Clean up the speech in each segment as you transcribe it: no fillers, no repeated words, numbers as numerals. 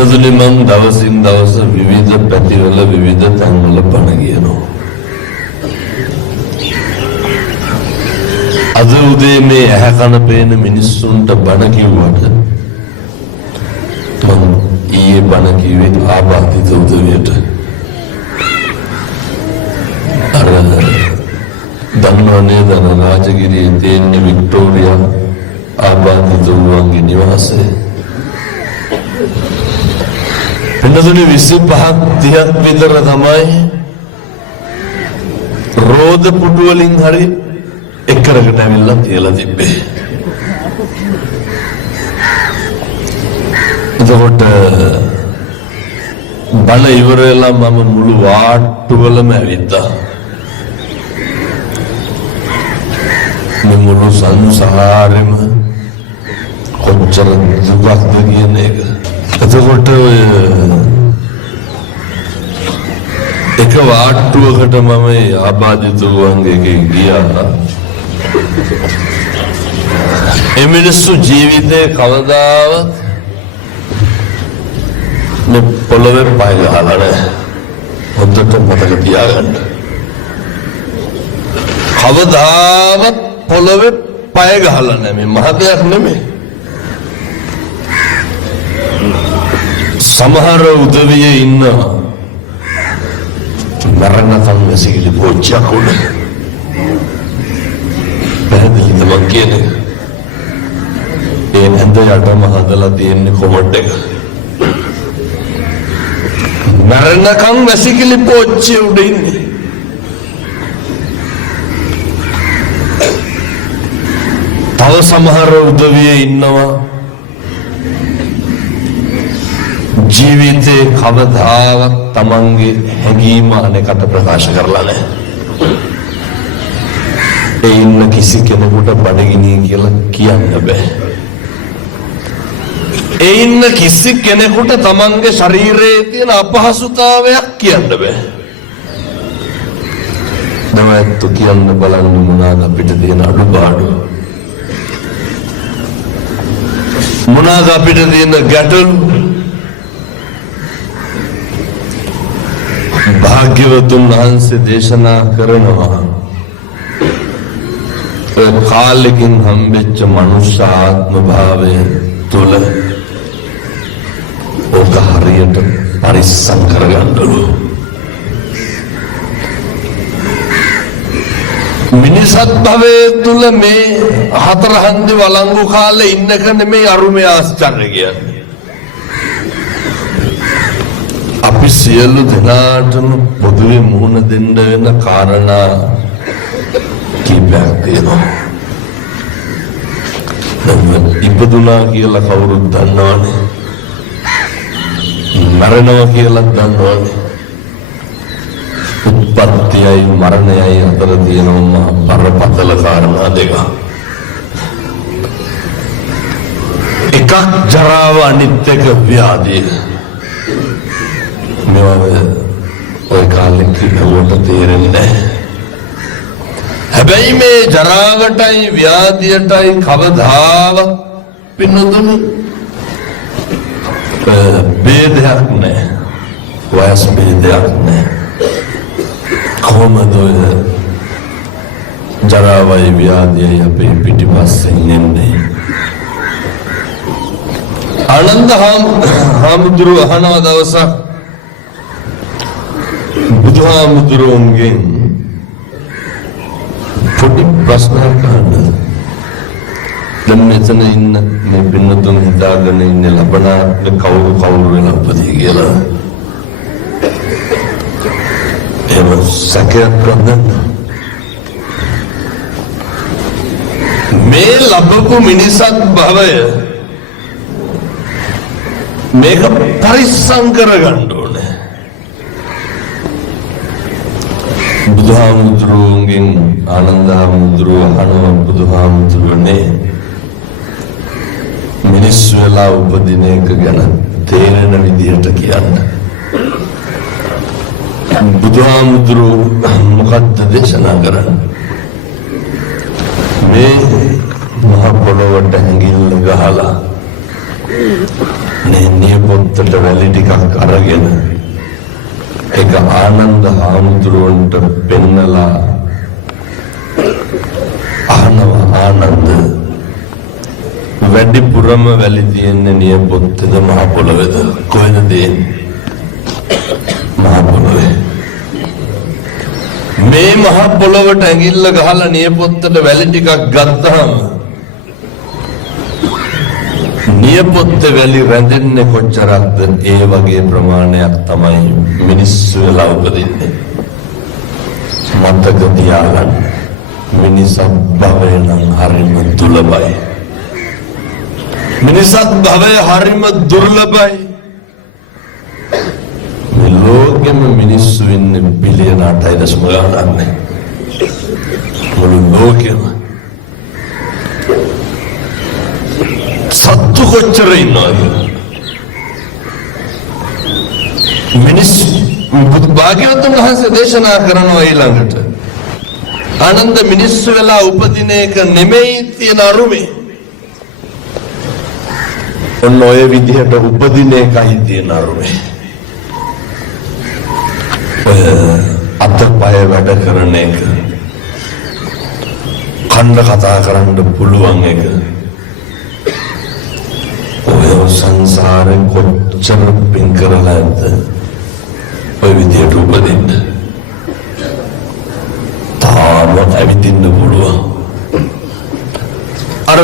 පින්නතුනි මම දවසින් දවස විවිධ පැතිවල විවිධ තැන්වල බණ කියනවා. අද උදේ මේ ඇහැ කන පේන මිනිස්සුන්ට බණ කිව්වට මම ඊයේ බණ කිව්වේ ආබාධිත උදවියට. අර දන්නවනේ දන රාජගිරියේ තියෙන වික්ටෝරියා ආබාධිත උන්වන්ගේ නිවාසය. පින්නතුනි 25ක් 30ක් විතර තමයි රෝද පුටු වලින් හරි එකරකට ඇවිල්ලා තියලා තිබ්බේ. එතකොට බල ඉවර වෙලා මම මුළු වාට්ටුවලම ඇවිද්දා. මේ මුළු සංසාරෙම කොච්චර දුකක්ද කියන එක. එතකොට එක වාට්ටුවකට මම ආබාධිත වුවන්ගේ ගියා. ඒ මිනිස්සු ජීවිතේ කවදාවත් මේ පොළවේ පය ගහලා නැහැ. හොඳට මතක තියාගන්න. කවදාවත් පොළවේ පය ගහලා නැහැ. මේ මහ දෙයක් නෙමෙයි. සමහර උදවියේ ඉන්නවා මරණකම් වැසිකිලි පොච්චයක් උඩ. පැහැදිලිද මං කියන්නේ? ඒ නැන්ද යටම හදලා තියෙන්නේ කොමඩ් එක. මරණකම් වැසිකිලි පොච්චිය උඩ ඉන්නේ. තව සමහර උදවියේ ඉන්නවා ජීවිතේ කවදාවත් තමන්ගේ හැඟීම අනෙකට ප්‍රකාශ කරලා නැහැ. ඒ ඉන්න කිසි කෙනෙකුට බඩගිනි කියලා කියන්න බෑ. ඒ ඉන්න කිසි කෙනෙකුට තමන්ගේ ශරීරයේ තියෙන අපහසුතාවයක් කියන්න බෑ. නමුත් කියන්න බලන්න මොනවාද අපිට තියෙන අඩුපාඩු? මොනවාද අපිට තියෙන ගැටලු? භාග්‍යවතුන් වහන්සේ දේශනා කරනවා කාලෙකින් හම්බෙච්ච මනුෂ්‍ය ආත්ම භාවය තුළ ඔක හරියට පරිස්සම් කරගන්නලු. මිනිසත් භවයේ තුළ මේ හතර හන්දි වළංගු කාලේ ඉන්නක නෙමෙයි අරුමේ ආශ්චර්ය කියන්නේ. අපි සියලු දෙනාටම පොදුවේ මුහුණ දෙන්න වෙන කාරණා කීපයක් තියෙනවා. ඉපදුනා කියලා කවුරුත් දන්නවනේ. මරණවා කියලා දන්නවනේ. උත්පත්තියයි මරණයයි අතර තියෙනවා බරපතල කාරණා දෙක. එකක් ජරාව, අනිත් එක ව්‍යාධිය. ඔය කාලෙ කිව්වට තේරෙන්නේ නැහැ. හැබැයි මේ ජරාවටයි ව්‍යාධියටයි කවදාවත් පින්නතුනි බේදයක් නැහැ. වයස් බේදයක් නැහැ. කොහොමද ඔය ජරාවයි ව්‍යාධියයි අපේ පිටිපස්සෙන් එන්නේ? ආනන්ද හාමුදුරුවෝ අහනවා දවසක් බුදුහාමුදුරුවන්ගෙන් පොඩි ප්‍රශ්නයක් අහන්න. දැන් මෙතන ඉන්න මේ පින්නතුන් හිතාගෙන ඉන්නේ ලබනාත්ම කවුරු වෙලා උපදී කියලා. එහෙම සැකයක් කරන්න. මේ ලැබපු මිනිසත් භවය මේක පරිස්සම් කරගන්න ඕනේ. බුදුහාමුදුරුවන්ගෙන් ආනන්ද හාමුදුරුවෝ අහනවා බුදුහාමුදුරුවනේ මිනිස්සු වෙලා උපදින එක ගැන තේරෙන විදිහට කියන්න. බුදුහාමුදුරුවෝ මොකක්ද දේශනා කරන්නේ? මේ මහ පොළොවට ඇඟිල්ල ගහලා නියපොත්තට වැලි ටිකක් අරගෙන ඒක ආනන්ද හාමුදුරුවන්ට පෙන්නලා අහනවා ආනන්ද වැඩිපුරම වැලි තියෙන්නේ නියපොත්තේද මහ පොළොවේද කොහෙද තියෙන්නේ මහ පොළොවේ මේ මහ පොළොවට ඇඟිල්ල ගහලා නියපොත්තට වැලි ටිකක් ගත්තාම නියපොත්තේ වැලි රැඳෙන්නේ කොච්චරක්ද ඒ වගේ ප්‍රමාණයක් තමයි මිනිස්සු වෙලා උපදින්නේ මතක තියාගන්න මිනිසත් භවය නම් හරිම දුර්ලභයි මිනිසත් භවය හරිම දුර්ලභයි මේ ලෝකෙම මිනිස්සු ඉන්නේ බිලියන 8.9 මුළු ලෝකෙම සත්තු කොච්චර ඉන්නවද මිනිස්සු භාග්‍යවතුන් වහන්සේ දේශනා කරනවා ඊළඟට ආනන්ද මිනිස්සු වෙලා උපදින එක නෙමෙයි තියෙන අරුමේ ඔන්න ඔය විදිහට උපදින එකයි තියෙන අරුමේ අතපය වැඩ කරන එක කණ්ඩ කතා කරන්න පුළුවන් එක ඔය සංසාරේ කොච්චර පින් කරලා ඇද්ද ඔය විදිහට උපදින්න තාම ඇවිදින්න පුළුවන් අර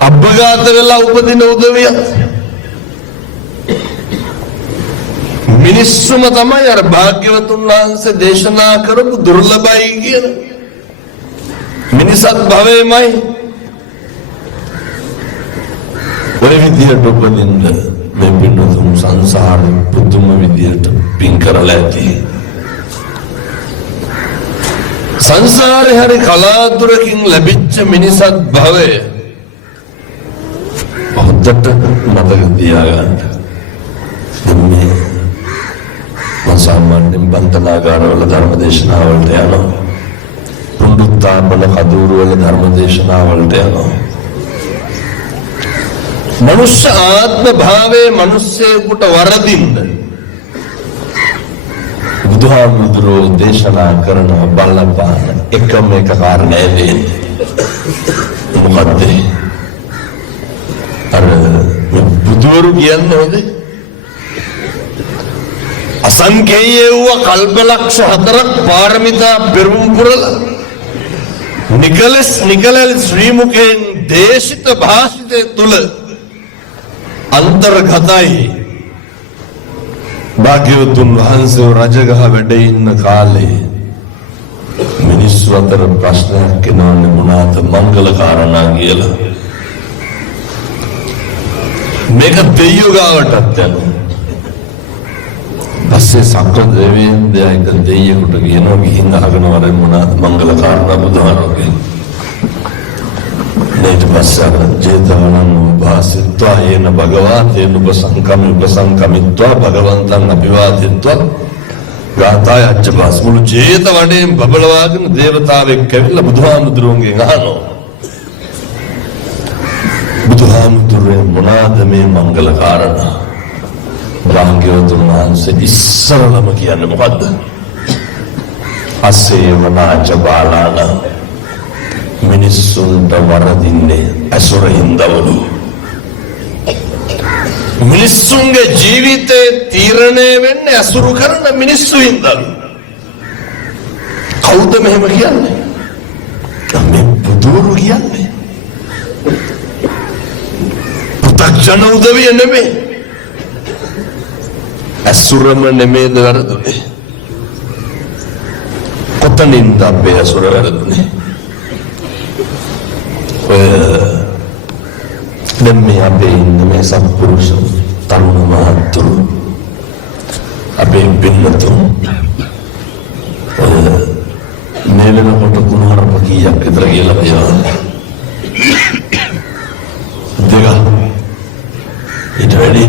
අබ්බගාත වෙලා උපදින උදවිය මිනිස්සුම තමයි අර භාග්‍යවතුන් වහන්සේ දේශනා කරපු දුර්ලභයි කියන මිනිසත් භවයමයි ඔය විදිහට උපදින්න මේ පිටුතුම් සංසාරේ පුදුම විදිහට පින් කරලා ඇති සංසාරේ හරි කලාතුරකින් ලැබිච්ච මිනිසත් භවය හොද්දට මතක තියාගන්න මේ සාමාන්‍යයෙන් බන්තනාගාරවල ධර්ම දේශනාවලට යනවා පුණ්ඩුත්තාපන කදූරුවල ධර්ම දේශනාවලට යනවා මනුෂ්‍ය ආත්ම භාවයේ මිනිස්සෙකුට වරදින්න බුදුහාමුදුරෝ දේශනා කරන බලපාන එකම එක කාරණය දෙන්නේ මොකද්ද අර බුදුවරු කියන්නේ හොඳේ අසංකේය වූ කල්පලක්ෂ 4ක් පාරමිතා පෙරමුම් පුරලා නිකලස් ශ්‍රී මුඛයෙන් දේශිත භාෂිතය තුල අන්තර්ගතයි භාග්‍යවතුන් වහන්සේ රජගහ වැඩ ඉන්න කාලේ මිනිස්සු අතර ප්‍රශ්නයක් එනවනේ මොනවාද මංගල කාරණා කියලා මේක දෙයියෝ ගාවටත් යනවා පස්සේ සක්‍ර දෙවියන්දයක දෙයියෙකුට කියනවා ගිහින් අහගෙන වරෙන් මොනවාද මංගල කාරණා බුදුහාරෝගේ ඊට පස්සේ ජේතවනං වාසිත්වා යේන භගවා තේන උපසංකමිත්වා භගවන්තං අභිවාදිත්වා ගාථාය අච්චපාස් මුළු ජේතවනයෙන් බබලවාගෙන දේවතාවෙක් කැවිලා බුදුහාමුදුරුවන්ගෙන් අහනවා බුදුහාමුදුරුවෝ මොනවාද මේ මංගල කාරණා භාග්‍යවතුන් වහන්සේ ඉස්සරලම කියන්නේ මොකද්ද අසේවනාච බාලාන මිනිස්සුන්ට වරදින්නේ අසුරින්දවලු මිනිස්සුන්ගේ ජීවිතේ තීරණය වෙන්නේ අසුරු කරන මිනිස්සුින්දලු කවුද මෙහෙම කියන්නේ මේ බුදුරු කියන්නේ පුතක්ෂණ උදවිය නෙමෙයි අසුරම නෙමෙයිද වරදුනේ කොතනින්ද අපේ අසුර වරදුනේ දැන් මේ අපේ ඉන්න මේ සත්පුරුෂ තරුණ මහත්තුරු අපේ පින්නතුන් මේ වෙනකොට කුණාරප කීයක් විතර කියලා කියනවා දෙක ඊට වැඩි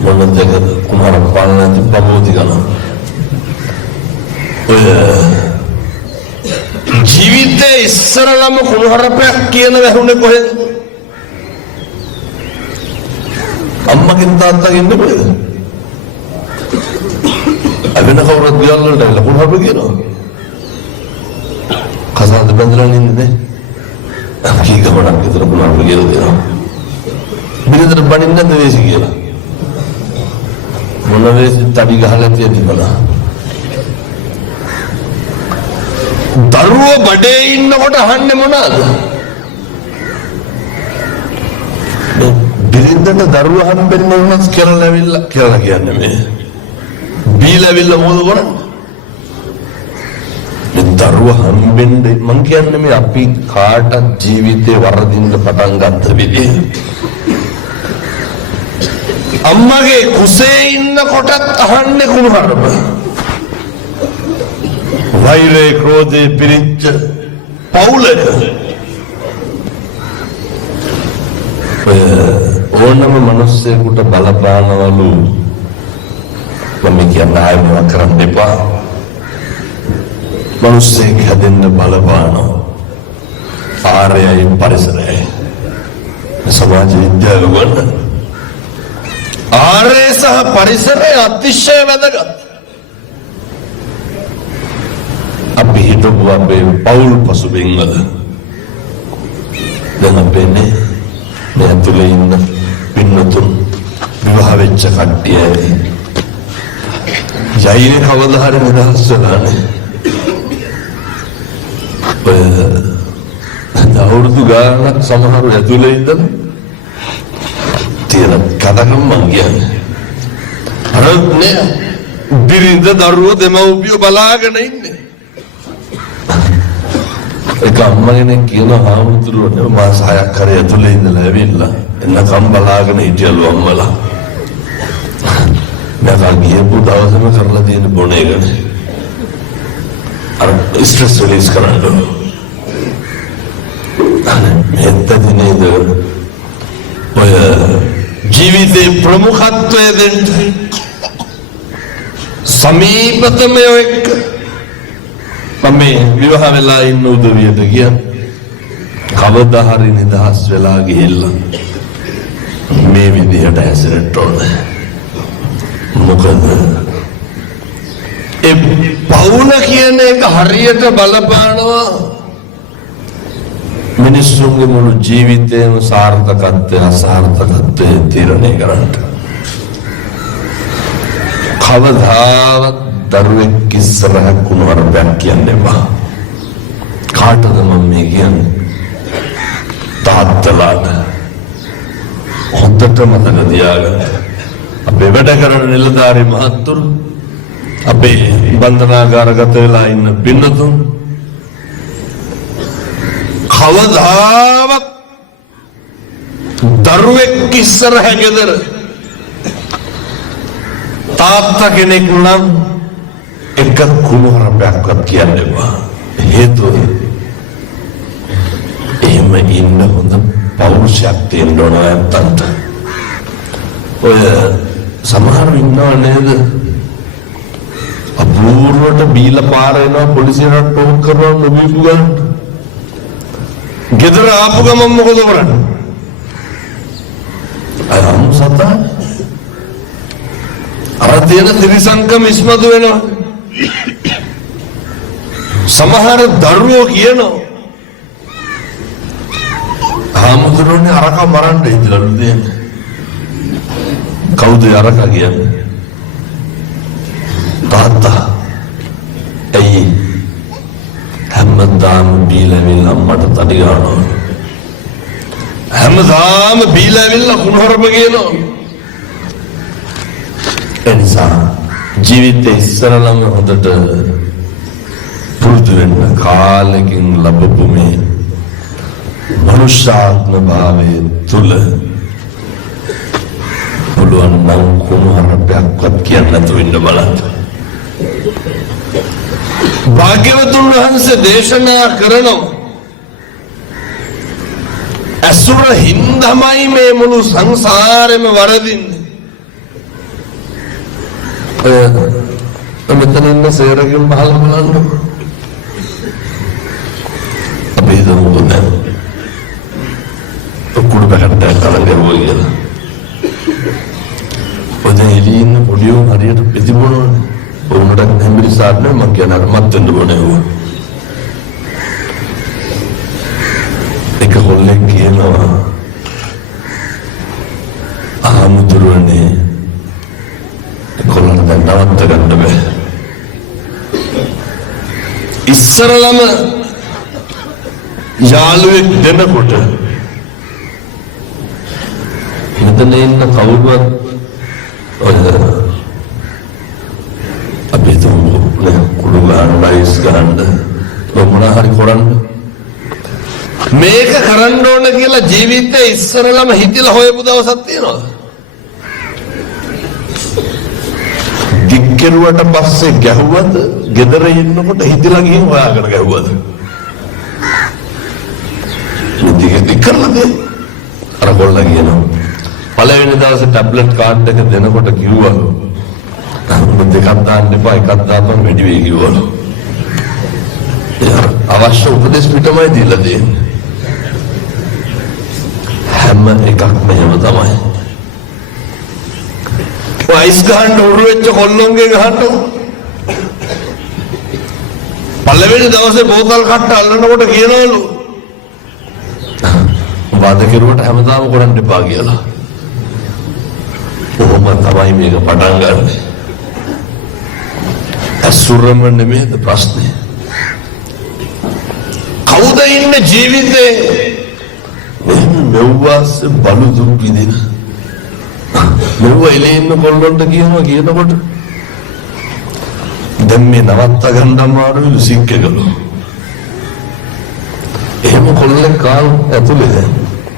මොන දෙකද කුණාරප පාලන තිබ්බමෝති ගන්න ඔය ජීවිතේ ඉස්සරලම කුණාරපයක් කියන වැහුනේ කොහෙද අම්මගෙන් තාත්තගෙන් නෙමෙයිද? අවෙන කවුරුත් ගියල්ලට ලකුණු හම්බ කියනවා. කසාද බඳලා ඉන්නේ නේ. කී ගමනක් විතර පුණාට කියලා දෙනවා. මිනිතර බණින්න නැද්ද වේසි කියලා. මොන වේසි තඩි ගහලා තියෙන්නේ බලන්න. දරුවෝ බඩේ ඉන්නකොට අහන්නේ මොනවාද? බිරිඳට දරුවා හම්බෙන්නේ මොනවද කියලා ඇවිල්ලා කියලා කියන්නේ මේ. බීලාවිල්ලා මොකද කරන්නේ? මේ දරුවා හම්බෙන්නේ මං කියන්නේ මේ අපි කාටත් ජීවිතේ වරදින්න පටන් ගත්ත විදිහ. අම්මගේ කුසේ ඉන්නකොටත් අහන්නේ කුණුහරුප. වෛරේ ක්‍රෝධේ පිරිච්ච පවුලක ඕනම මිනිස්සෙකුට බලපානවලු මම කියන්නේ ආයෙත් කරන්න එපා. මිනිස්සෙක් හැදෙන්න බලපානවා. ආර්යයි පරිසරයයි සමාජ විද්‍යාව වල ආර්ය සහ පරිසරය අතිශය වැදගත්. අපි හිතමු අපේ පවුල් පසුබිම් වල දැන් අපේ මේ ඇතුලේ ඉන්න පින්නතුන් විවාහ වෙච්ච කට්ටියයි ජෛන කවදා හරි නිදහස් වෙලානේ. අවුරුදු ගානක් සමහරව ඇතුලේ ඉඳලා තියෙන කතාවම මං කියන්නේ. අර නේ බිරිඳ දරුවෝ දෙමව්පියෝ බලාගෙන ඉන්නේ. ඒක අම්මගෙන කියන හාමුදුරුවෝ මාස 6ක් හරි ඇතුලේ ඉඳලා ඇවිල්ලා එන්නකම් බලාගෙන හිටියලු අම්මලා. දැන් ගියපු දවසම කරලා තියෙන බොන එකනේ. අර ස්ට්‍රෙස් රිලීස් කරන්න. මෙතනදීද ඔය ජීවිතේ ප්‍රමුඛත්වය දෙන්න සමීපතම එක්ක මම විවාහ වෙලා ඉන්න උදවියට ගියා. කවදා හරි නිදහස් වෙලා ගිහිල්ලා මේ විදිහට ඇසරෙන්න ඕනේ. මොකද ඒ පවුල කියන එක හරියට බලපානවා මිනිස්සුන්ගේ මුළු ජීවිතේම සාර්ථකත්වය අසාර්ථකත්වය තීරණය කරන්න. කවදාවත් දරුවෙක් ඉස්සරහ කුණුහරුපයක් කියන්නේ බෑ. කාටද මම මේ කියන්නේ? තාත්තලාට. හොඳට මතක තියාගන්න. අපේ වැඩ කරන නිලධාරි මහත්තුරු, අපේ බන්ධනාගාරගත වෙලා ඉන්න පින්නතුන් කවදාවත් දරුවෙක් ඉස්සරහ ගෙදර තාත්තා කෙනෙක් නම් එක කුණුහරුපයක්වත් කියන්නේ බෑ. හේතුව එහෙම ඉන්න හොඳ පෞරුෂයක් තියෙන්න ඕන නැත්තන්ට. ඔය සමහරව ඉන්නවා නේද? අපූර්වට බීලා පාර එනවා පොලිසියට ටෝක් කරනවා නොබීපු ගන්න. ගෙදර ආපු ගමන් මොකද කරන්නේ? අයම් සතා අර තියෙන ත්‍රිසංකම ඉස්මතු වෙනවා. සමහර දරුවෝ කියනවා හාමුදුරුවනේ අරකා මරන්න ඉඳලාලු දෙන්නේ. කවුද අරකා කියන්නේ? තාත්තා. ඇයි හැමදාම බීලාවිල්ලා මට තඩි ගන්නවා. හැමදාම බීලාවිල්ලා කුණුහරුප කියනවා. එනිසා ජීවිතේ ඉස්සරලම හොඳට පුරුදු වෙන්න කාලෙකින් ලැබපු මේ මනුෂ්‍යාත්ම භාවයේ තුල පුළුවන් නම් කුණුහරුපයක්වත් කියන්න නැතුව ඉන්න බලන්න. භාග්‍යවතුන් වහන්සේ දේශනා කරනවා අසුර හින්දාමයි මේ මුළු සංසාරෙම වරදින්නේ. මෙතන ඉන්න සේරගෙන් බහලා බලන්න. අපි හිතමු දැන් කුඩු පැකට් එකක් අරන් ගියා කියලා. ඔය එළියේ ඉන්න පොඩියෝ හරියට ප්‍රතිබෝනවනේ. උන්ට හැම්බිලි සාරනේ මං කියන අර මත් වෙන්න ඕනේ වුණා. එක කොල්ලෙක් කියනවා ආමුදුරනේ කොල්ලන්ට දැන් නවත්ත ගන්න බෑ. ඉස්සරලම යාළුවෙක් දෙනකොට මෙතන ඉන්න කවුරුවත් අපි තුමු කුළු ගන්න රයිස් ගන්න මොනවා හරි කරන්න මේක කරන්න ඕන කියලා ජීවිතේ ඉස්සරලම හිතලා හොයපු දවසක් තියෙනවා. දික්කරුවට පස්සේ ගැහුවද ගෙදර ඉන්නකොට හිතලා ගිහින් හොයාගෙන ගැහුවද ඉතින් කරලාද අර කොල්ලා කියනවා පළවෙනි දවසේ ටැබ්ලට් කාඩ් එක දෙනකොට කිව්වලු දෙකක් දාන්න එපා එකක් දාපන් වැඩි වෙයි කිව්වලු. අවශ්‍ය උපදෙස් පිටමයි දීලා දෙන්නේ. හැම එකක්ම එහෙම තමයි. වයිස් ගන්න උරු වෙච්ච කොල්ලොන්ගේ ගහන්න. පළවෙනි දවසේ බෝතල් කට්ට අල්ලනකොට කියනවලු වාද කෙරුවට හැමදාම කරන්න එපා කියලා. කොහොම තමයි මේක පටන් ගන්න. අසුරම නෙමෙයිද ප්‍රශ්නේ. කවුද ඉන්න ජීවිතේ මෙව්වාස් බලු දුක් විඳින මෙව්ව එලෙන්න කොල්ලොන්ට කියනකොට දැන් මේ නවත්ත ගන්න අමාරුයි සික්කගලු. එහෙම කොල්ලෙක් කාල් ඇතුලේ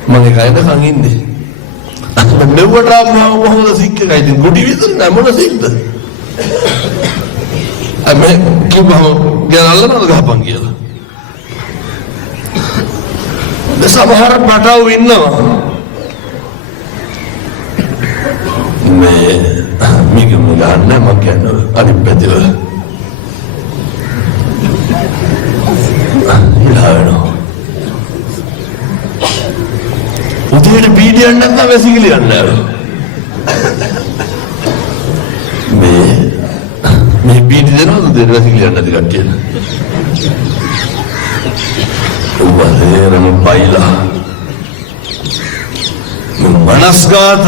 මම කයිද කන් ඉන්නේ. මෙව්වට මොහොත සික්කයි ඉතින් ගොඩි විතර නෑ සික්ද. අපි කිව්වම ගාලනද ගහපන් කියලා. සමහර බටව ඉන්නවා මේක ගන්න මම කියන්නේ අනිත් පැතිව ඉලාවනවා උදේට බීඩියක් නැත්නම් වැසිකිලි යන්නේ මේ බීඩි දෙනවද උදේට වැසිකිලි යන්නේ නැති කට්ටියට වදේරම බයිලා මනස්ගාත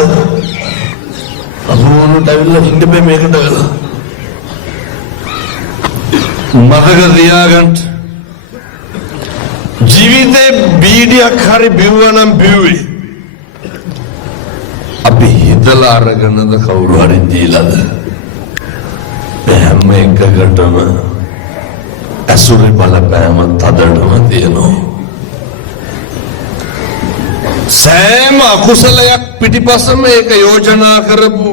අපෝනුට ඇවිල්ලා ඉන්න බෑ මේකට වෙලා මතක තියාගන්න ජීවිතේ බීඩියක් හරි බිව්වනම් බිව්වේ අපි හිතලා අරගෙනද කවුරු හරි දීලාද හැම එකකටම ඇසුරේ බලපෑම තදටම තියෙනවා. සෑම අකුසලයක් පිටිපස්සම ඒක යෝජනා කරපු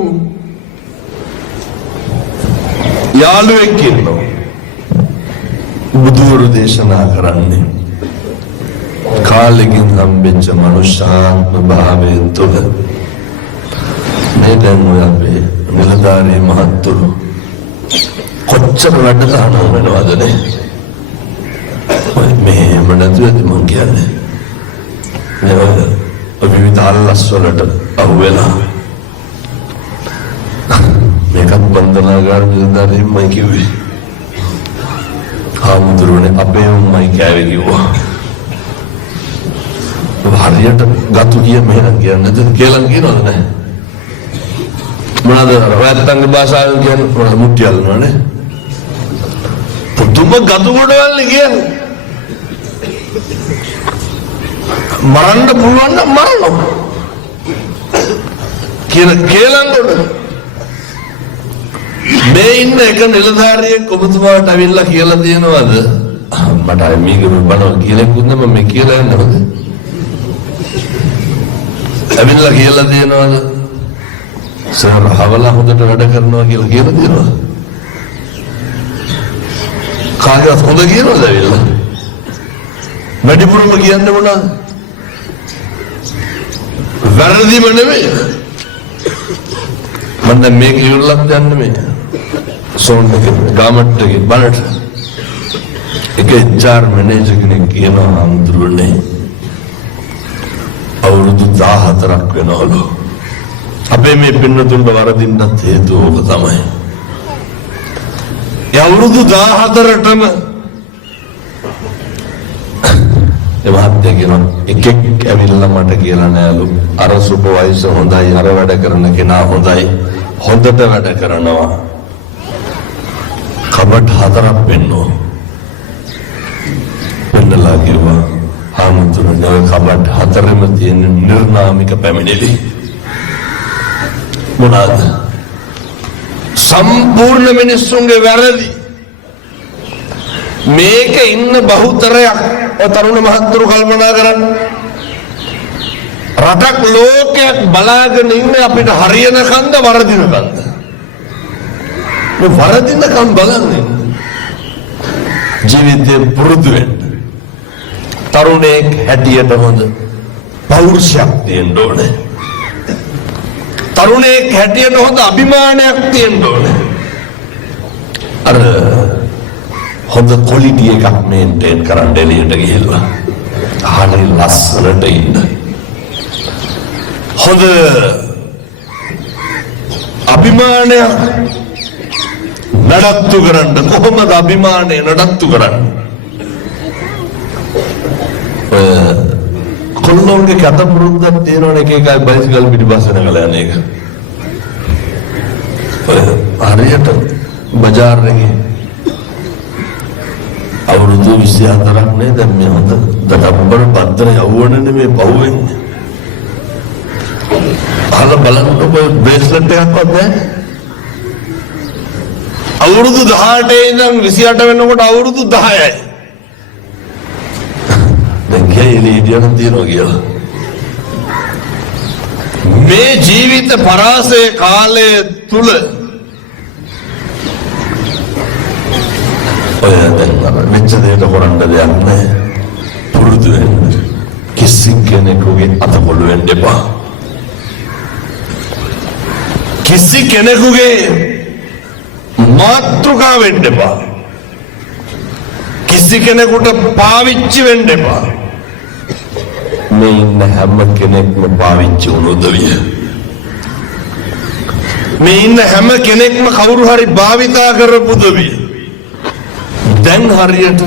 යාළුවෙක් ඉන්නවා. බුදුවරු දේශනා කරන්නේ කාලෙකින් හම්බෙච්ච මනුෂ්‍යාත්ම භාවයෙන් තුළ මේ දැන් ඔය අපේ නිලධාරී මහත්තුරු කොච්චර වැඩ දානවා වෙනවදනේ. මෙහෙම නැතුවද මං කියන්නේ විවිධ අල්ලස් වලට අහුවෙලා මේකත් බන්ධනාගාර නිලධාරීන්මයි කිව්වේ. හාමුදුරුවනේ අපේ උම්මයි කෑවේ කිව්වා. හරියට ගතු කිය මෙහෙනම් කියන්නේ නැද්ද කියලා කියනවද නැහැ. මොනවාද රවැත්තන්ගේ භාෂාවෙන් කියන්නේ මොනවද මුට්ටි අල්ලනවානේ. පුදුම ගතු කොටවල්නේ කියන්නේ. මරන්න පුළුවන් නම් මරනවා කියලා මේ ඉන්න එක නිලධාරියෙක් ඔබතුමාට අවිල්ලා කියලා තියෙනවද මට මේක බලව කියලා කිව්වම මම කියලා යන්නවද අවිල්ලා කියලා තියෙනවද සර් හවලා හොදට වැඩ කරනවා කියලා තියෙනවද කාගේවත් හොද කියනවද අවිල්ලා වැඩිපුරම කියන්නේ මොනවද වැරදිම නෙමෙයි මම දැන් මේක ඉවරලක් යන්නේ මේ සෝන් එක ගාමට්ටේ බලට එක HR මැනේජර් කෙනෙක් කියනවා අඳුරන්නේ අවුරුදු 14ක් වෙනවලු අපේ මේ පින්නතුන්ට වරදින්නත් හේතුව ඕක තමයි. අවුරුදු 14ටම එමහත්තයා කියනවා එකෙක් ඇවිල්ලා මට කියලා නෑලු අර සුපර්වයිසර් හොඳයි අර වැඩ කරන කෙනා හොඳයි හොඳට වැඩ කරනවා කබඩ් 4ක් පෙන්නෝ පෙන්නලා කිව්වා ආමුතුනේ කබඩ් 4ෙම තියෙන නිර්නාමික පැමිණිලි මොනවාද සම්පූර්ණ මිනිස්සුන්ගේ වැරදි මේක ඉන්න බහුතරයක් තරුණ මහත්තුරු කල්පනා කරන්න රටක් ලෝකයක් බලාගෙන ඉන්නේ අපිට හරියනකන්ද වරදිනකන්ද මේ වරදිනකම් බලන්නේ ජීවිතේ පුරුදු වෙන්න තරුණයෙක් හැටියට හොඳ පෞරුෂයක් තියෙන්න ඕනේ තරුණයෙක් හැටියට හොඳ අභිමානයක් තියෙන්න ඕනේ අර හොඳ ක්වොලිටි එකක් මේන්ටේන් කරන්න එළියට ගිහිල්ලා හරිය ලස්සනට ඉන්න හොඳ අභිමානය නඩත්තු කරන්න කොහොමද අභිමානය නඩත්තු කරන්න කොල්ලෝන්ගේ කතපුරුද්දක් තියෙනවනේ එක එකයි බයිසිකල් පිටිපස්සෙන් ගලා යන එක හරියට බජාර් එකේ අවුරුදු 24ක් නේ දැන් මේ හොඳ දඩබ්බර බද්දර යවුවනේ මේ පහුවෙන්නේ අහලා බලන්නකො බ්‍රේස්ලට් එකක්වත් නැහැ අවුරුදු 18 ඉඳන් 28 වෙනකොට අවුරුදු 10යි දැන් කේලී ඉදියන තියනවා කියලා මේ ජීවිත පරාසය කාලය තුල මෙච්ච දෙයට කරන්න දෙයක් නැහැ පුරුදු වෙන්න කිසි කෙනෙකුගේ අතකොළු වෙන්න එපා කිසි කෙනෙකුගේ මාතෘකා වෙන්න එපා කිසි කෙනෙකුට පාවිච්චි වෙන්න එපා මේ ඉන්න හැම කෙනෙක්ම පාවිච්චි වුණු උදවිය මේ ඉන්න හැම කෙනෙක්ම කවුරු හරි භාවිතා කරපු උදවිය දැන් හරියට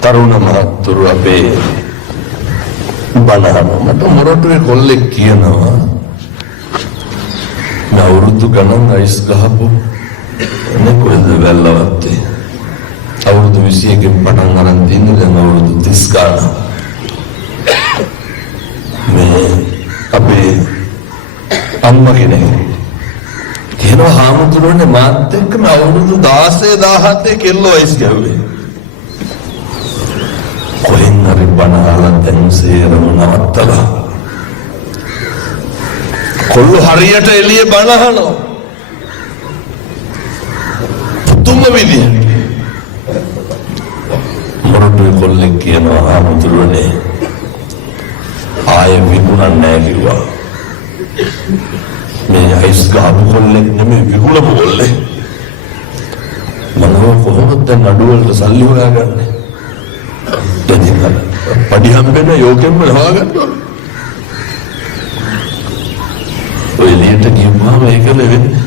තරුණ මහත්තුරු අපේ බණහන මට මොරටුවේ කොල්ලෙක් කියනවා අවුරුදු ගණන් අයිස් ගහපු කොහෙද වැල්ලවත්තේ අවුරුදු 21කින් පටන් අරන් තින්නේ දැන් අවුරුදු 30 ගාන මේ අපේ අම්මා කෙනෙක් කියනවා හාමුදුරුවනේ මාත් එක්කම අවුරුදු 16 17 කෙල්ලෝ අයිස් ගැහුවේ කොහෙන් හරි බණ අහලා දැන් සේරම නවත්තලා කොල්ලෝ හරියට එළිය බණ අහනවා පුදුම විදියට මොරටුවේ කොල්ලෙක් කියනවා හාමුදුරුවනේ ආයෙ විකුණන්නේ නැහැ කිව්වා මේ අයිස් ගහපු කොල්ලෙක් නෙමෙයි විකුණපු කොල්ලෙක් මම කොහොමද දැන් නඩුවලට සල්ලි හොයාගන්නේ දෙදින පඩි හම්බෙන්න යෝකෙන්ම හොයාගන්න ඔය එළියට ගියම ඒකල වෙන්නේ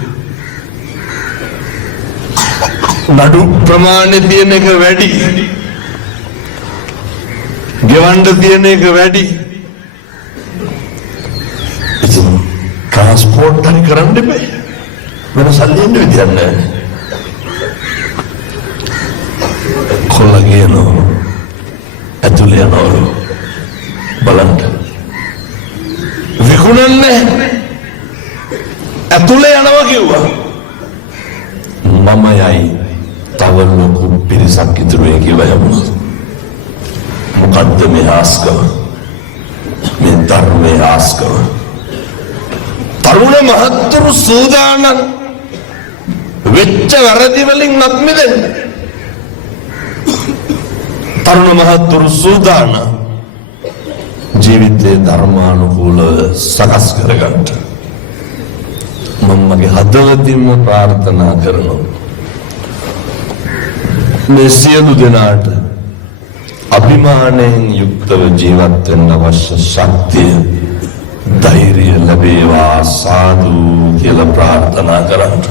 නඩු ප්‍රමාණය තියෙන එක වැඩි ගෙවන්න තියෙන එක වැඩි ट्रांसपोर्ट हरी करन दे पे मैंने सल्ली ने विद्यान ने खोला गया नो अतुलिया नो බලන්න විකුණන්නේ ඇතුලේ යනවා කිව්වා මම යයි තව ලොකු පිරිසක් ඉතුරු වෙයි කියලා යමුනා මොකද්ද මේ ආස්කව මේ ධර්මයේ ආස්කව තරුණ මහත්තුරු සූදානම් වෙච්ච වැරදි වලින් නැත් මිදෙන්න තරුණ මහත්තුරු සූදානම් ජීවිතේ ධර්මානුකූලව සකස් කරගන්න මම මගේ හදවතින්ම ප්‍රාර්ථනා කරනවා මේ සියලු දෙනාට අභිමානයෙන් යුක්තව ජීවත් වෙන්න අවශ්‍ය ශක්තිය ධෛර්යය ලැබේවා සාදු කියලා ප්‍රාර්ථනා කරන්න.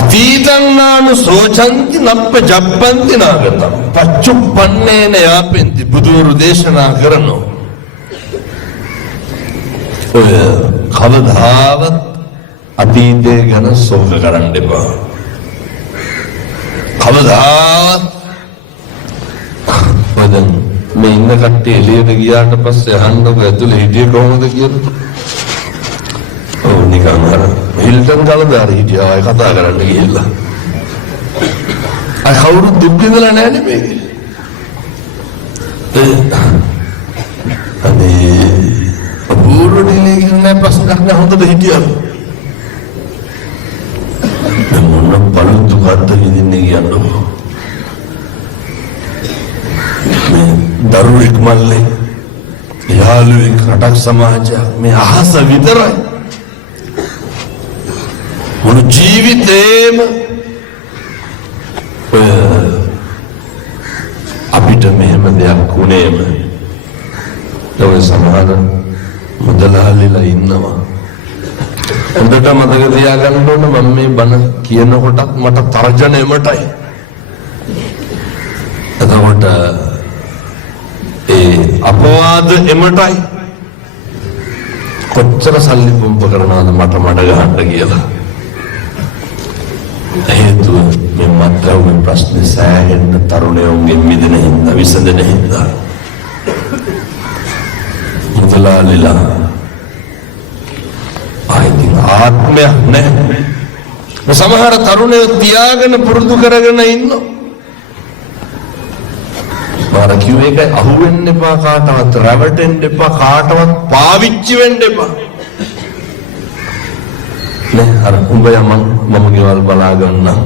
අතීතං නානු සෝචන්ති නප්ප ජප්පන්ති නාගතං පච්චුප්පන්නේන යාපෙන්ති බුදුරු දේශනා කරනෝ. ඔය කවදාවත් අතීතය ගැන සෝක කරන්න එපා. කවදාවත් වදන් මේ ඉන්න කට්ටිය එළියට ගියාට පස්සේ අහන්නකො ඇතුලේ හිටියේ කොහොමද කියලා. ඔව් නිකන් අර හිල්ටන් ගලදාර හිටියා අය කතා කරන්න ගිහිල්ලා. අය කවුරුත් දුක් විඳලා නැහැ නේ මේකේ. අනේ බූරුණිලේ කියන්නේ ප්‍රශ්නයක් නෑ හොඳට හිටියා. මොන බලුතු කද්ද විදින්නේ කියන්නකො. දරුවෙක් මල්ලේ යාළුවෙක් රටක් සමාජයක් මේ අහස විතරයි මුළු ජීවිතේම අපිට මෙහෙම දෙයක් වුණේම ඔය සමහර මුදලාලිලා ඉන්නවා. හොඳට මතක තියාගන්න ඕන මම මේ බණ කියනකොටත් මට තර්ජන එමටයි. එතකොට අපවාද එමටයි. කොච්චර සල්ලි පොම්ප කරනවද මට මඩ ගහන්න කියලා. හේතුව මේ මත්ද්‍රව්‍ය ප්‍රශ්නේ සෑහෙන්න තරුණයෝගේ මිදෙන හින්දා විසඳෙන හින්දා මුදලාලිලා ආත්මයක් නැහැ. සමහර තරුණයෝ තියාගෙන පුරුදු කරගෙන ඉන්නවා. මාර කිව්ව එක අහුවෙන්න එපා කාටවත්, රැවටෙන්න එපා කාටවත්, පාවිච්චි වෙන්න එපා. නේ අර උඹ මම ගෙවල් බලා ගන්නම්.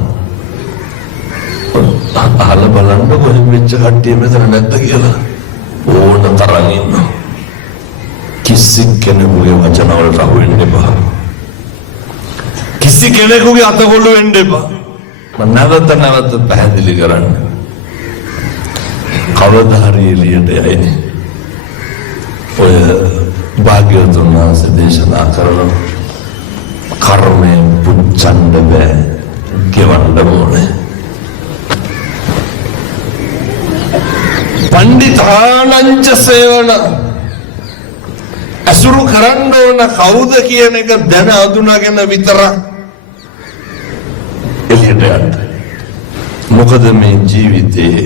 අහලා බලන්න කොහෙන් වෙච්ච කට්ටිය මෙතන නැද්ද කියලා. ඕන තරම් ඉන්නවා. කිසි කෙනෙකුගේ වචන වලට අහු වෙන්න එපා. කිසි කෙනෙකුගේ අතකොළු වෙන්න එපා. මම නැවත පැහැදිලි කරන්න. කවදා හරි එළියට යයිනේ. ඔය භාග්‍යවතුන් වහන්සේ දේශනා කරන කර්මයෙන් පුච්චන්න බෑ, ගෙවන්න ඕනේ. පණ්ඩිතානංච සේවන අසුරු කරන්න ඕන කවුද කියන එක දැන අඳුනගෙන විතරක් එළියට යන්න. මොකද මේ ජීවිතේ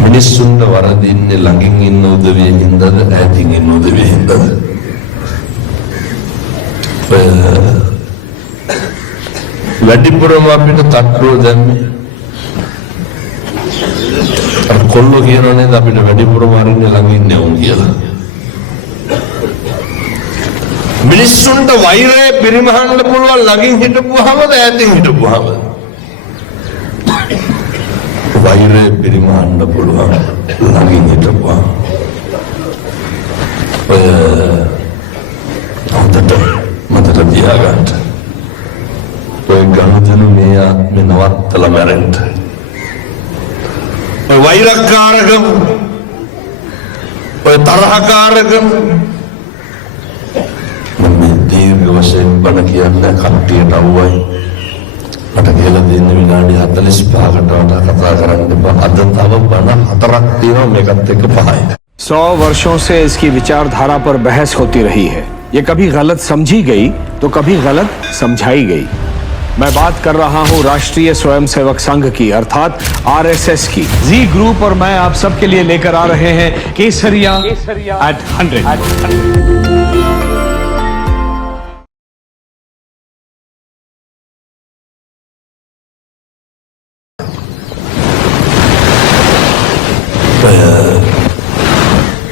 මිනිස්සුන්ට වරදින්නේ ළඟින් ඉන්න උදවියෙන් හින්දාද ඈතින් ඉන්න උදවියෙන් හින්දාද? වැඩිපුරම අපිට තට්ටුව දැම්මේ කොල්ලෝ කියනවා නේද අපිට වැඩිපුරම අරින්නේ ළඟින් නෙවුන් කියලා. මිනිස්සුන්ට වෛරය පිරිමහන්න පුළුවන් ළඟින් හිටපුවාමද ඈතින් හිටපුවාමද? වෛරය පිරිමහන්න පුළුවන් ළඟින් හිටපුවාම. හොඳට මතක තියාගන්න. ඔය ගනුදෙනු මේ ආත්මේ නවත්තලා මැරෙන්න. ඔය වෛරකාරකම්, ඔය තරහකාරකම් දීර්ඝ වශයෙන් බණ කියන්නේ කට්ටියට අවුවයි. මට කියලා දෙන්න විනාඩි 45කට වඩා කතා කරන්න එපා. අද තව බණ 4ක් තියෙනවා මේකත් එක්ක 5යි. 100 वर्षों से इसकी विचारधारा पर बहस होती रही है. ये कभी गलत समझी गई तो कभी गलत समझाई गई. मैं बात कर रहा हूं राष्ट्रीय स्वयंसेवक संघ की अर्थात आरएसएस की. जी ग्रुप और मैं आप सबके लिए लेकर आ रहे हैं केसरिया at 100.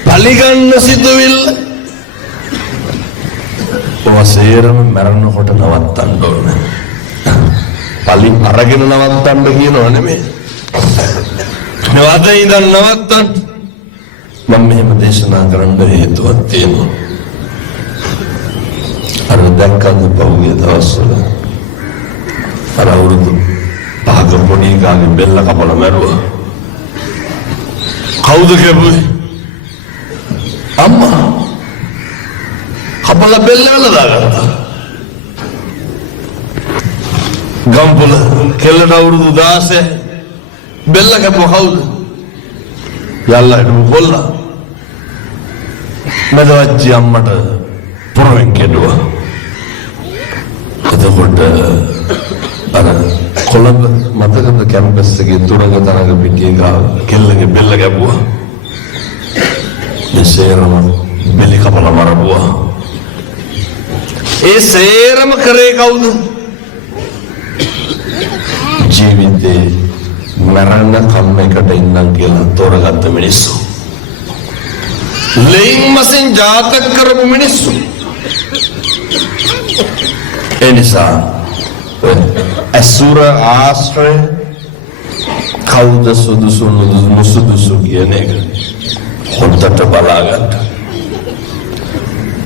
පලිගන්න සිදුවිල්ල ඔවසේරම මැරෙනකොට නවත්තන්න ඕනේ. පලි අරගෙන නවත්තන්න කියනව නෙමෙයි. නවත ඉඳන් නවත්තන්න. මම මෙහෙම දේශනා කරන්න හේතුවක් තියෙනවා. අර දැක්කද පහුගිය දවස්වල අර අවුරුදු 5ක පොඩි ගානේ බෙල්ල කපලා මැරුවා. කවුද කැපුවේ? අම්මා. කපල බෙල්ලවල දාගත්තා. ගම්පොල කෙල්ලට අවුරුදු 16 බෙල්ල කැපුව කවුද? යල්ලා හිටපු කොල්ලා. මදවච්චි අම්මට පුරවෙන් කෙඩුවා. එතකොට අර කොළඹ මතකද කැම්පස් එකේ තුරඟ තරඟ පිටියේ ගාව කෙල්ලගේ බෙල්ල කැපුවා. මේ සේරම බෙලි කපලා මරපුවා. ඒ සේරම කරේ කවුද? ජීවිතේ මරණ කම් එකට ඉන්නම් කියලා තෝරගත්ත මිනිස්සු. ලෙයින් මසින් ජාතක කරපු මිනිස්සු. ඒ නිසා අසුර ආශ්‍රය කවුද සුදුසු නුසුදුසු කියන එක හොඳට බලාගන්න.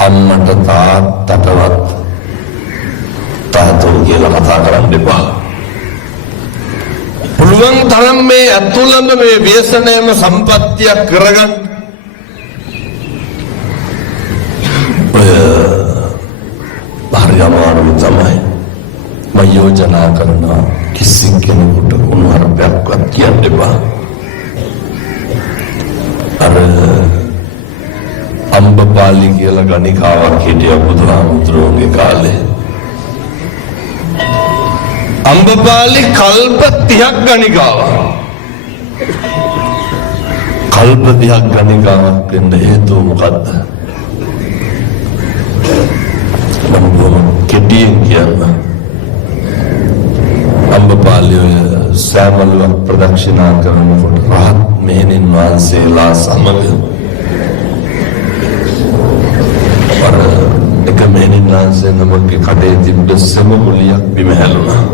අම්මට තාත්තටවත් තාත්තෝ කියලා කතා කරන්න එපා. පුළුවන් තරම් මේ අතුලම මේ ව්‍යසනයම සම්පත්තියක් කරගන්න. හරි අමාරුයි තමයි. මම යෝජනා කරනවා කිසි කෙනෙකුට උණුහරුපයක්වත් කියන්න එපා. අර අම්බපාලි කියලා ගණිකාවක් හිටියා බුදුහාමුදුරුවෝගේ කාලේ. අම්බපාලි කල්ප 30ක් ගණිකාවක්. කල්ප 30ක් ගණිකාවක් වෙන්න හේතුව මොකද්ද? කෙටියෙන් කියන්න. අම්බපාලි සෑමලුවක් ප්‍රදක්ෂිනා කරනකොට රහත් මෙහෙණින් වහන්සේලා සමග එක මෙහෙණින් වහන්සේ නමගේ කඩේ තිබ්බ සම මුලියක් බිම හැලුණා.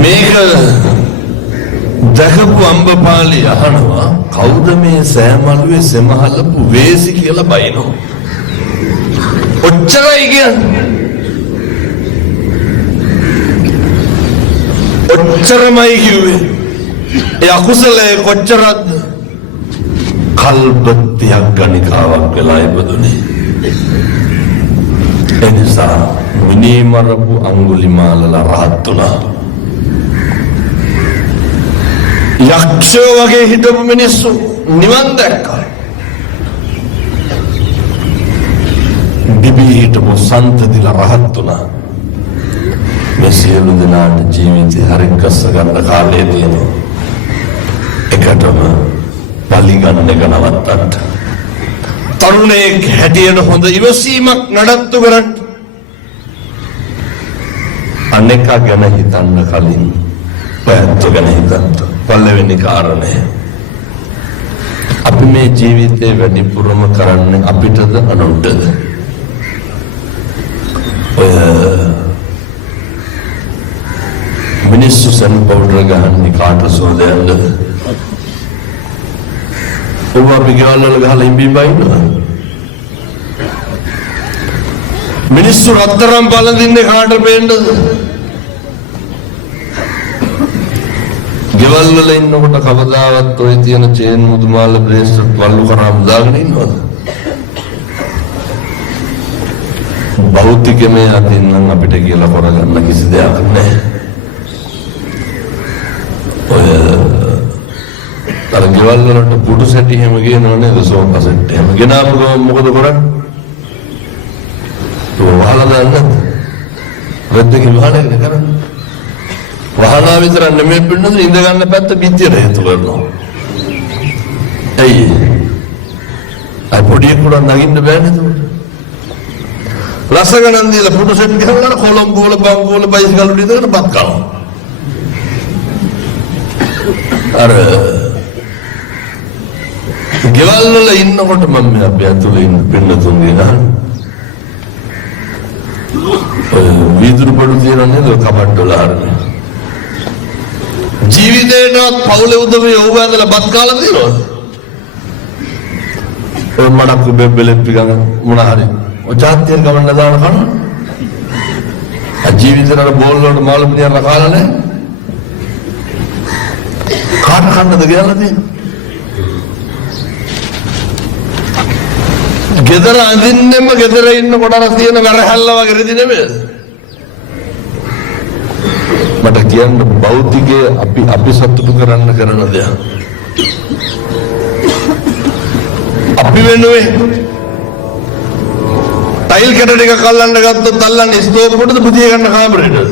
මේක දැකපු අම්බපාලි අහනවා කවුද මේ සෑමලුවේ සෙමහලපු වේසි කියලා බයිනෝ. ඔච්චරයි කියන්නේ. ඔච්චරමයි කිව්වේ. ඒ අකුසලයේ කොච්චරද? කල්ප 30ක් ගණිකාවක් වෙලා ඉපදුනේ. ඒ නිසා මිනී මරපු අඟුලිමාලලා රහත් වුණා. යක්ෂයෝ වගේ හිටපු මිනිස්සු නිවන් දැක්කා. දිවි හිටපු සන්තතිලා රහත් වුණා. මේ සියලු දෙනාට ජීවිතේ හරින් කස්ස ගන්න කාලය තියෙනවා. එකටම පලි ගන්න එක නවත්තන්න. තරුණයෙක් හැටියට හොඳ ඉවසීමක් නඩත්තු කරන්න. අනෙක ගැන හිතන්න කලින් පැත්ත ගැන හිතන්න. පළවෙනි කාරණය. අපි මේ ජීවිතේ වැඩිපුරම කරන්නේ අපිටද අනුන්ටද? මිනිස්සු සන් පවුඩර් ගහන්නේ කාට සෝදයන්ද? ඔබ අපි ගෙවල් වල ගහලා ඉම්බි බයින්නවා. මිනිස්සු රත්තරන් බලදින්නේ කාට බේන්නද? ගෙවල් වල ඉන්නකොට කවදාවත් ඔය තියෙන චේන් මුදුමාල බ්‍රේස්ලට් වල්ලු කරාම දාගෙන ඉන්නවද? භෞතිකමය අතින් නම් අපිට කියලා කරගන්න කිසි දෙයක් නැහැ. ඔය අර ගෙවල් වලට පුඩු සැටි හැම ගේනව නේද? සෝෆා සෙට් හැම ගෙනාම මොකද කරන්නේ? වහලා දාන්න. රෙද්දකින් වහලා ඉන්න කරන්නේ. වහලා විතර නෙමෙයි පින්නද ඉඳ ගන්න පැත්ත පිටියට හේතු කරනවා. ඇයි? අය පොඩි කුඩා නගින්න බෑනේ නේද? රස ගණන් දීලා පුඩු සෙට් ගහලා කොළඹ වල බංගු වල බයිසිකල් වල ඉඳගෙන බත් කනවා. අර ගෙවල් වල ඉන්නකොට මම අපි ඇතුලේ ඉන්න පින්නතුන්ගේ නහන වීදුරු පොඩු තියන නේද කපට් වල හරිනේ. ජීවිතේටවත් පවුලේ උදවිය ඕව ඇඳලා බත් කාලා තියෙනවද? ඔය මඩක් බෙබ්බෙලෙත් පිටගන මොන හරි ඔය ජාත්‍යන් ගමන් දාන කන ජීවිතේට බෝල් වලට මාළු පිටියක් රකාලා නැහැ. කාට කන්නද කියලා තියෙන්නේ? ගෙදර අඳින්නෙම ගෙදර ඉන්න කොටස් තියෙන වැරහැල්ල වගේ රෙදි නෙමෙයි. මට කියන්න බෞද්ධිකයේ අපි සතුටු කරන්න කරන දෙයක්. අපි වෙනුවේ ටයිල් කැට ටිකක් අල්ලන්න ගත්තොත් අල්ලන්නේ ස්ටෝව් කොටද බුදිය ගන්න කාමරේට.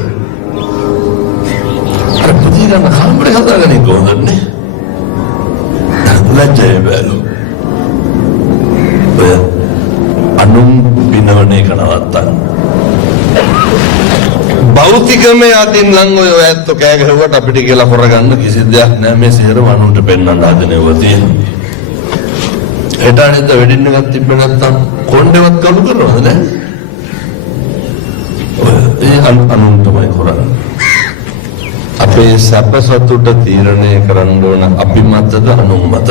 අර බුදිය ගන්න කාමරේ හදාගන්නේ කොහොමද? ලැජ්ජයි බැලු. ඔය අනුන් බිනවන එක නවත්තන්න. භෞතිකමේ අදින් ලං ඔය ඇත්ත කෑ ගැහුවට අපිට කියලා කරගන්න කිසි දෙයක් නැහැ. මේ සියරම අනුන්ට පෙන්වන්න හදනව තියෙනවා. හෙටානෙත් වෙඩින් එකක් තිබ්බ නැත්තම් කොණ්ඩේවත් කළු කරනවද නැහැ? ඒ අනුන්ටමයි කරන්නේ. අපේ සැප සතුට තීරණය කරන්න ඕන අපි මතද අනුන් මතද?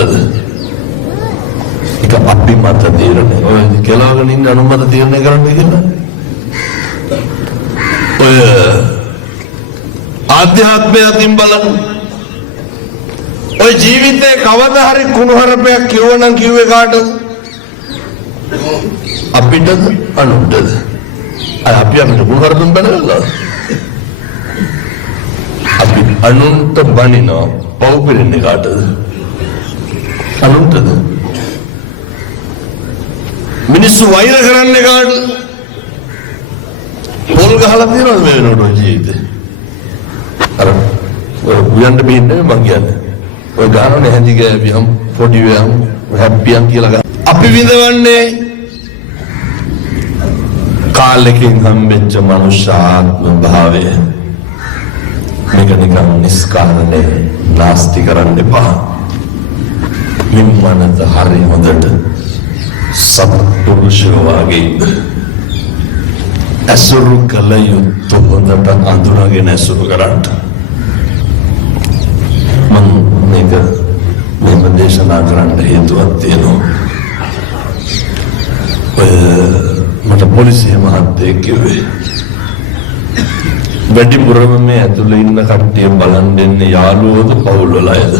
ඒක අපි මත තීරණය. ඔය කෙලාගෙන ඉන්න අනුන් මත තීරණය කරන්න කියලා. ඔය ආධ්‍යාත්මය අතින් බලන්න. ඔය ජීවිතේ කවදා හරි කුණුහරුපයක් කිව්වනම් කිව්වේ කාටද? අපිටද අනුන්ටද? අපි අපිට කුණුහරුපෙන් බැනගන්නවා. අපි අනුන්ට බනිනවා. පව් පිරෙන්නේ කාටද? අනුන්ටද? මිනිස්සු වෛර කරන්නේ කාටද? පොල් ගහලා තියෙනවද මේ වෙනකොට ජීවිතේ? අර ඔය උයන්ට බින්නේ මං කියන්නේ. ඔය ගානනේ හැඳි ගෑවියම් පොඩි වේම් හැප්පියම් කියලා ගන්න. අපි විඳවන්නේ කාලෙකින් හම්බෙච්ච මනුෂ්‍යාත්ම භාවය. මේක නිකන් නිස්කාරණේ නාස්ති කරන්න එපා. මිම්මනත හරි හොඳට සත්පුරුෂෝ වගේ ඇසුරු කළ යුතු හොඳට අඳුරගෙන ඇසුරු කරන්න. මම මේක මෙහෙම දේශනා කරන්න හේතුවක් තියෙනවා. මට පොලිසිය මහත්තයෙක් කිව්වේ වැඩිපුරම මේ ඇතුළේ ඉන්න කට්ටිය බලන් දෙන්නේ යාළුවෝද පවුල් වල අයද?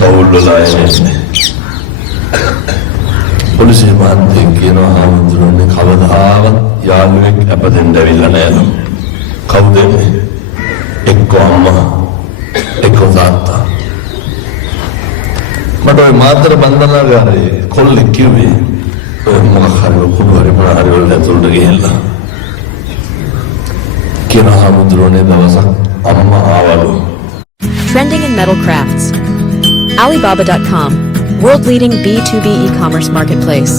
පවුල් වල අය නෙමෙයි. පොලිසිය මහත්තයෙක් කියනවා හාමුදුරනේ කවදාවත් යාළුවෙක් අපදෙන්න ඇවිල්ලා නැහැ. කවුද? එක්ක අම්මා එක්ක තාත්තා. මට ඔය මාතර බන්ධනාගාරේ කොල්ලෙක් කිව්වේ මොකක් හරි කුඩු හරි මොන හරි වල ඇතුළට ගිහිල්ලා කියනවා හාමුදුරනේ දවසක් අම්මා ආවලු. Trending in metal crafts. Alibaba.com, world leading B2B e-commerce marketplace.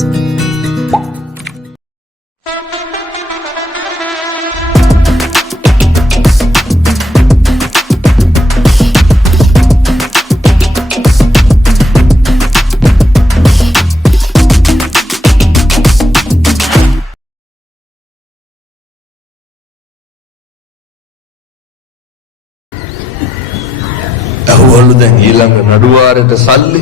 අහුවලු දැන් ඊළඟ නඩුවාරයට සල්ලි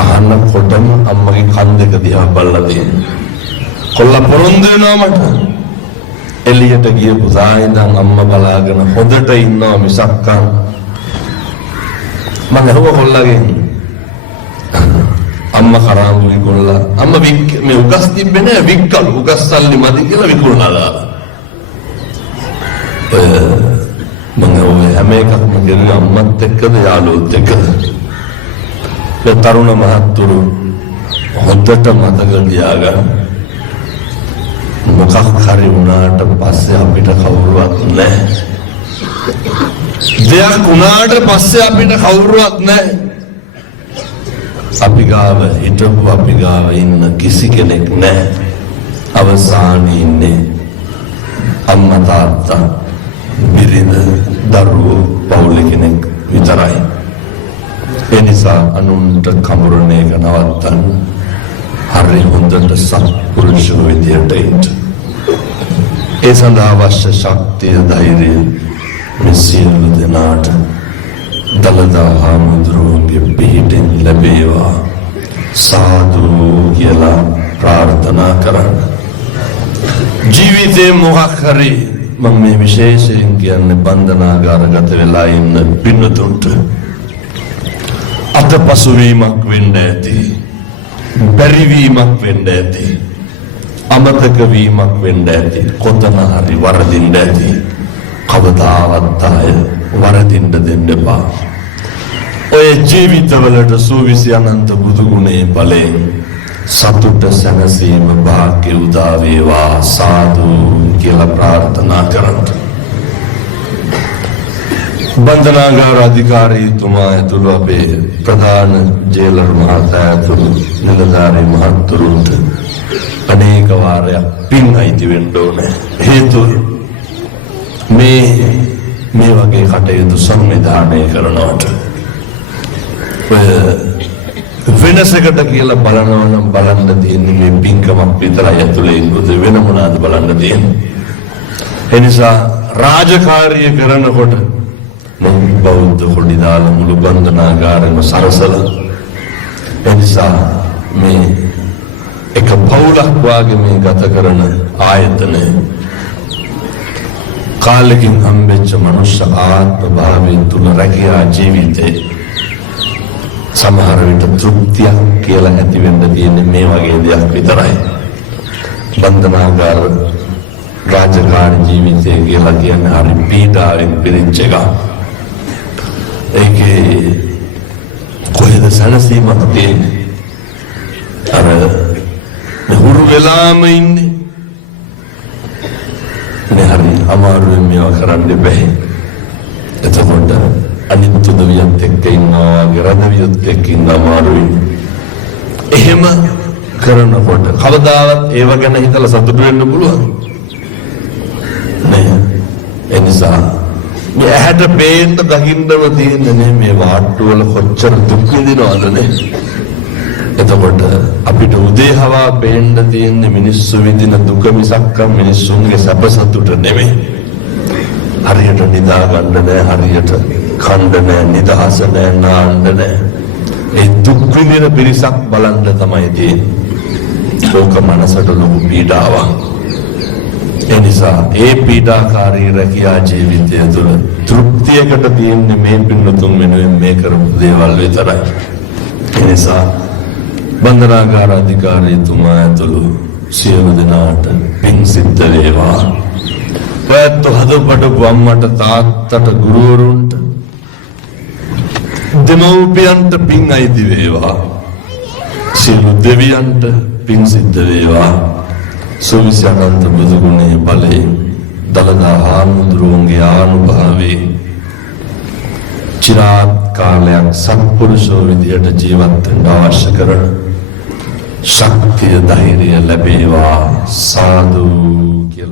අහන්නකොටම අම්මගේ කන් දෙක දිහා බලලා තියෙනවා. කොල්ලා පොරොන්දු වෙනවා මට. එළියට ගිය පුතා ඉඳන් අම්මා බලාගෙන හොඳට ඉන්නවා මිසක් මම අහුව කොල්ලාගෙන් අම්මා කරාමුලි කොල්ලා අම්මා මේ උගස් තිබ්බේ නෑ වික්කලු උගස් සල්ලි මදි කියලා විකුණලා දාලා. මම ඔය හැම එකක්ම ගෙනුවේ අම්මත් එක්කද යාළුවොත් එක්කද? ඒ තරුණ මහත්තුරු හොඳට මතක තියාගන්න. මොකක් හරි වුණාට පස්සේ අපිට කවුරුවත් නැහැ. දෙයක් වුණාට පස්සේ අපිට කවුරුවත් නැහැ. අපි ගාව හිටපු අපි ගාව ඉන්න කිසි කෙනෙක් නැහැ. අවසානයේ ඉන්නේ අම්මා තාත්තා බිරිඳ දරුවෝ පවුල කෙනෙක් විතරයි. ඒ නිසා අනුන්ට කමුරණ එක නවත්තන්න. හරි හොඳට සත්පුරුෂෝ විදියට ඉන්න. ඒ සඳහා අවශ්‍ය ශක්තිය ධෛර්යය මේ සියලු දෙනාට දලදා හාමුදුරුවන්ගේ පිහිටෙන් ලැබේවා සාදු කියලා ප්‍රාර්ථනා කරන්න. ජීවිතේ මොකක් හරි මම මේ විශේෂයෙන් කියන්නේ බන්ධනාගාරගත වෙලා ඉන්න පින්නතුන්ට අතපසුවීමක් වෙන්න ඇති, බැරිවීමක් වෙන්න ඇති, අමතක වීමක් වෙන්න ඇති, කොතන හරි වරදින්න ඇති. කවදාවත් ආය වරදින්න දෙන්න එපා. ඔය ජීවිතවලට සූවිසි අනන්ත බුදු ගුණේ බලයෙන් සතුට සැනසීම භාග්‍ය උදා වේවා සාදු කියලා ප්‍රාර්ථනා කරන්න. බන්ධනාගාර අධිකාරීතුමා ඇතුළු අපේ ප්‍රධාන ජේලර් මහතා ඇතුළු නිලධාරී මහත්තුරුන්ට අනේක වාරයක් පින් අයිති වෙන්න ඕනේ. හේතුව මේ වගේ කටයුතු සංවිධානය කරනවට වෙනසකට කියලා බලනවා නම් බලන්න තියෙන්නේ මේ පින්කමක් විතරයි ඇතුලේ ඉන්නේ. වෙන මොනවාද බලන්න තියෙන්නේ? ඒ නිසා රාජකාරිය කරනකොට බෞද්ධ කොඩි දාලා මුළු බන්ධනාගාරෙම සරසලා ඒ නිසා මේ එක පවුලක් වාගේ මේ ගත කරන ආයතනය කාලෙකින් හම්බෙච්ච මනුෂ්‍ය ආත්ම භාවයෙන් තුල රැකියා ජීවිතේ සමහර විට තෘප්තියක් කියලා ඇති වෙන්න තියෙන්නේ මේ වගේ දෙයක් විතරයි. බන්ධනාගාර රාජකාරී ජීවිතය කියලා කියන්නේ හරි පීඩාවෙන් පිරිච්ච එකක්. ඒකේ කොහෙද සැනසීමක් තියෙන්නේ? අර හුරු වෙලාම ඉන්නේ. මේ හරි අමාරුවෙන් මේවා කරන්න බෑ. එතකොට අනිත් උදවියත් එක්ක ඉන්නවා වගේ රදවියත් එක්ක ඉන්න අමාරුයි. එහෙම කරනකොට කවදාවත් ඒව ගැන හිතලා සතුටු වෙන්න පුළුවන් නෑ. ඒ නිසා මේ ඇහැට පේන්න දකින්නම තියෙන්නේ මේ වාට්ටු වල කොච්චර දුක් විඳිනවද නේ. එතකොට අපිට උදේ හවා පේන්න තියෙන්නේ මිනිස්සු විඳින දුක මිසක් මිනිස්සුන්ගේ සැප සතුට නෙමෙයි. හරියට නිදා ගන්න නෑ, හරියට කන්න නෑ, නිදහස නෑ, නාන්න නෑ. ඒ දුක් විඳින පිරිසක් බලන්න තමයි තියෙන්නේ. ලෝක මනසට ලොකු පීඩාවක්. ඒ නිසා ඒ පීඩාකාරී රැකියා ජීවිතය තුළ තෘප්තියකට තියෙන්නේ මේ පින්නතුන් වෙනුවෙන් මේ කරපු දේවල් විතරයි. ඒ නිසා බන්ධනාගාර අධිකාරීතුමා ඇතුළු සියලු දෙනාට පින් සිද්ධ වේවා. ඔයත් හදපඩපු අම්මට තාත්තට ගුරුවරුන්ට දෙමව්පියන්ට පින් අයිති වේවා. සියලු දෙවියන්ට පින් සිද්ධ වේවා. සුවිසි අනන්ත බුදු ගුණේ බලයෙන් දලදා හාමුදුරුවන්ගේ ආනුභාවයෙන් චිරාත් කාලයක් සත්පුරුෂෝ විදියට ජීවත් වෙන්න අවශ්‍ය කරන ශක්තිය ධෛර්යය ලැබේවා සාදු කියලා